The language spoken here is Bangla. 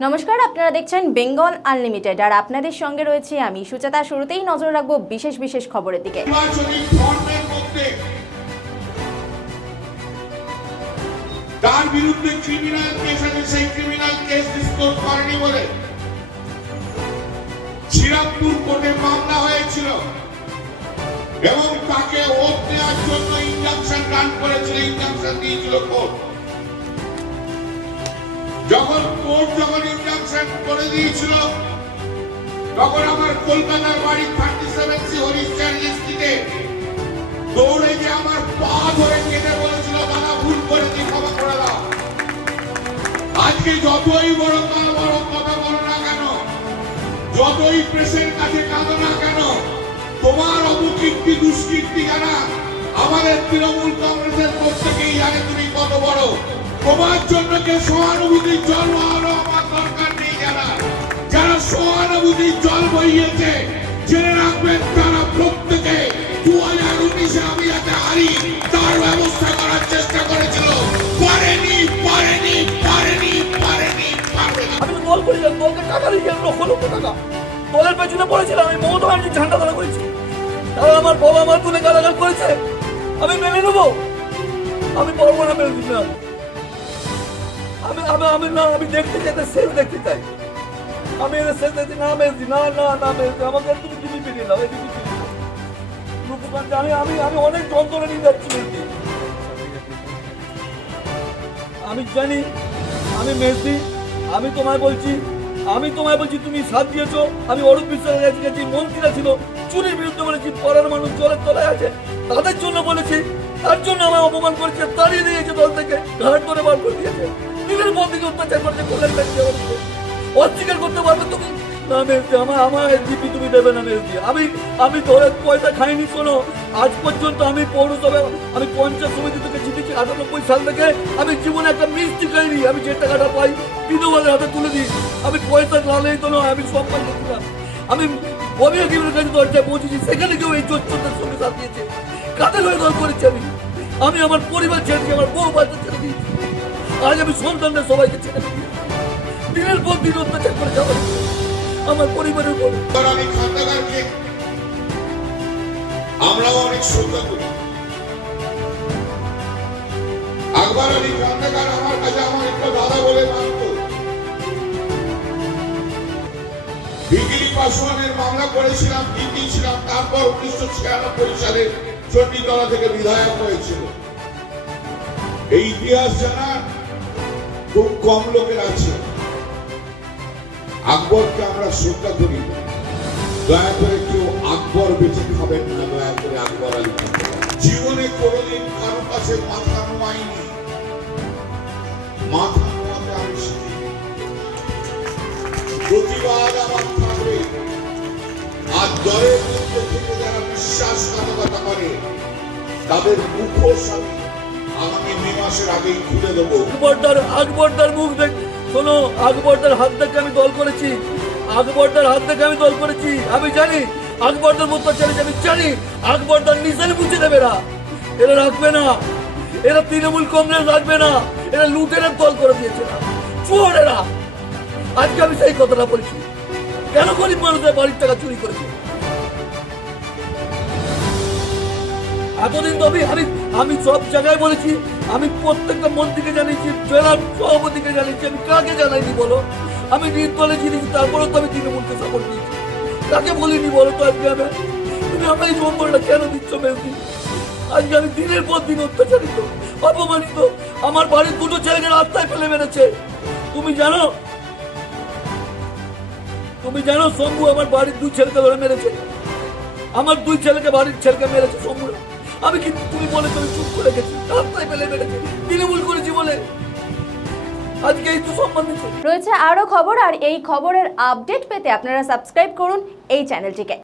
নমস্কার, আপনারা দেখছেন বেঙ্গল আনলিমিটেড আর আপনাদের সঙ্গে রয়েছে আমি সুচেতা। শুরুতেই নজর রাখবো বিশেষ বিশেষ খবরের দিকে। তার বিরুদ্ধে ক্রিমিনাল কেস আছে, সেই ক্রিমিনাল কেস ডিসক্লোজ করেনি বলে শ্রীরামপুর কোর্টে মামলা হয়েছিল এবং তাকে ওত দেওয়ার জন্য ইনজাংশন গ্রান্ট করেছিল, ইনজাংশন দিয়েছিল কোর্ট। যখন ইনজাংশন করে দিয়েছিল তখন আমার কলকাতার বাড়ি 37C হরিশ্চন্দ্র স্ট্রিটে দৌড়ে গিয়ে আমার পা ধরে কেটে বলেছিল, দাদা ভুল করেছি, ক্ষমা করে দাও। আজকে যতই বড় কথা বলো না কেন, যতই প্রেসের কাছে কাঁদো না কেন, তোমার অপকীর্তি দুষ্কীর্তি জানা আমাদের তৃণমূল কংগ্রেসের প্রত্যেকেই জানে তুমি কত বড়। তোমার জন্য কে সহানুভূতির জল বহানো আমার দরকার নেই। যারা সহানুভূতির জল বইয়েছে জেনে রাখবেন, তারা প্রত্যেকে 2019-এ আমি যাতে হারি তার ব্যবস্থা করার চেষ্টা করেছিল, পারেনি। আমি দল করেছিলাম, দলকে টাকা দিয়েছিলাম, লক্ষ লক্ষ টাকা দলের পেছনে পড়েছিলাম। আমি মমতা ব্যানার্জির ঝান্ডা ধরা করেছি, তারা আমার বাবা মা তুলে গালাগাল করেছে, আমি মেনে নেবো? আমি পারবো না মেনে দিতে। আমি দেখতে চাই, শেষ দেখতে চাই। আমি এদের শেষ দেখতে না মেরেছি, না আমাকে তুমি জিনিস ফিরিয়ে দাও, আমি অনেক যন্ত্রণা নিয়ে যাচ্ছি। আমি জানি আমি মেরেছি, আমি তোমায় বলছি তুমি সাথ দিয়েছো। আমি অরূপ বিশ্বাসের কাছে গেছি, মন্ত্রীরা ছিল, চুরির বিরুদ্ধে বলেছি, পড়ার মানুষ জলের তলায় আছে তাদের জন্য বলেছি, তার জন্য আমায় অপমান করেছে, তাড়িয়ে দিয়েছে দল থেকে, ঘাট ধরে বার করে দিয়েছে, দিনের পর দিকে অত্যাচার করেছে, কল্যাণ লাগছে। অস্বীকার করতে পারবে তুমি? না মেরেছি, আমার জিপি তুমি দেবে না মেরেছি। আমি ধরে পয়সা খাইনি। শোনো, আজ পর্যন্ত আমি পৌরসভা, আমি পঞ্চায়েত সমিতি থেকে জিতেছি 98 সাল থেকে। আমি জীবনে একটা মিষ্টি খাইনি। আমি যে টাকাটা পাই বিধবাদের হাতে তুলে দিই। আমি পয়সা লালেই তো নয়, আমি সম্মান করছিলাম। আমি ববি হাকিমের কাছে দরজায় পৌঁছেছি, সেখানে কেউ এই চোরদের সঙ্গে সাথ দিয়েছে। কাদের হয়ে দল করেছি আমি আমার পরিবার ছেড়েছি, আমার বউ বাচ্চা ছেড়ে দিয়েছি। আজ আমি সন্তানদের সবাইকে ছেড়ে দিয়েছি। দিনের পর দিন অত্যাচার করে যাবো আমার পরিবারের উপর। আমি খান্দাগারকে আমরাও অনেক শ্রদ্ধা করি। আকবর আলী খান্দাগার আমার কাছে আমার একটা দাদা বলে মানত। বিগিরি পাসওয়ানের মামলা করেছিলাম, জিতেছিলাম। তারপর 1996 সালে চণ্ডীতলা থেকে বিধায়ক হয়েছিল। এই ইতিহাস জানার খুব কম লোকের আছে। আকবরকে আমরা শ্রদ্ধা করি। দয়া করে কেউ আকবর বেঁচে খাবেন না, দয়া করে আকবর আলী জীবনে কোনোদিন কারো কাছে মাথা নোয়াইনি। মাথা নোয়াতে আমি শিখি। প্রতিবাদ আমার থাকবে। আর দলের মধ্যে থেকে যারা বিশ্বাসঘাতকতা করে তাদের মুখোশ আমি আগামী 2 মাসের আগেই খুলে দেবো। আকবরদার মুখ দেখ। শোনো, আকবরদার হাত থেকে আমি দল করেছি, আমি জানি আকবরদার অত্যাচারে, আমি জানি আকবরদার নিশানে বুঝে দেবে না, এরা রাখবে না, এরা তৃণমূল কংগ্রেস রাখবে না, এরা লুটের দল করে দিয়েছে না, চোর এরা। আজকে আমি সেই কথাটা বলছি, কেন গরিব মানুষের বাড়ির টাকা চুরি করেছে? এতদিন তো আমি সব জায়গায় বলেছি, আমি প্রত্যেকটা মন্ত্রীকে জানিয়েছি, জেলার সভাপতিকে জানিয়েছি, আমি কাকে জানাইনি বলো? আমি নির্দলে জিনিস, তারপরেও তো আমি তৃণমূলকে সাপোর্ট দিয়েছি, কাকে বলিনি বলো তো? আজকে তুমি আমার এই নম্বরটা কেন দিচ্ছ মেয়েছি? আজকে আমি দিনের পর দিন অত্যাচারিত, অপমানিত, আমার বাড়ির 2 ছেলেকে রাস্তায় ফেলে মেরেছে। তুমি জানো শম্ভু আমার বাড়ির 2 ছেলেকে ধরে মেরেছে, আমার 2 ছেলেকে বাড়ির ছেলেকে মেরেছে শম্ভু। আমি কিন্তু তুমি বলে তুমি চুপ করে গেছি, রাস্তায় ফেলে মেরেছে, তৃণমূল করেছি বলে আজকে এই তো সম্মান দিচ্ছে। রয়েছে আরো খবর, আর এই খবরের আপডেট পেতে আপনারা সাবস্ক্রাইব করুন এই চ্যানেলটিকে।